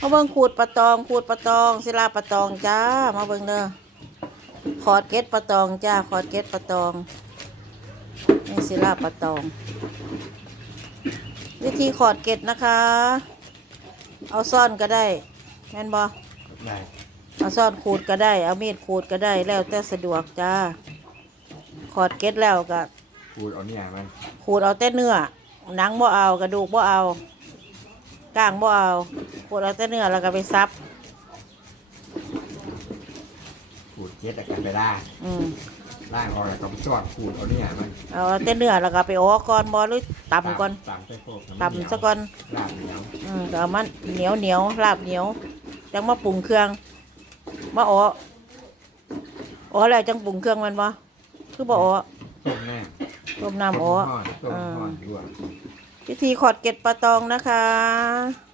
มาเบิ่งขูดปลาตองขูดปลาตองศิลาปลาตองจ้า มาเบิ่งเด้อขอดเก็ดปลาตองจ้าขอดเก็ดปลาตองนี่ศิลาปลาตอง วิธีขอดเก็ดนะคะ เอาซ่อนก็ได้แม่นบ่ได้เอาซ่อนขูดก็ได้ เอามีดขูดก็ได้แล้วแต่สะดวกจ้าขอดเก็ดแล้วก็พูดเอาเนี่ยมันขูดเอาแต่เนื้อหนังบ่เอากระดูกบ่เอา ก้างบ่เอาขูดเอาแต่เนื้อแล้วก็ไปซับพูดเจ็ดแต่กันไปล่างอืมล่างออกแล้วก็ไปจอดพูดเอาเนี่ยมันเอาแต่เนื้อแล้วก็ไปอ้อก่อนบ่หรือตำก่อนตำใส่โคกตำซะก่อนลาบเหนียวอืมก็เอามันเหนียวเหนียวลาบเหนียวจังมาปรุงเครื่องมาอ้ออ้อแล้วจังปรุงเครื่องแมันบ่คือบ่อ้อต้มแน่ต้มน้ำอ้อ ต้มห่อนต้มห่อนด้วย วิธีขอดเกล็ดปลาตองนะคะ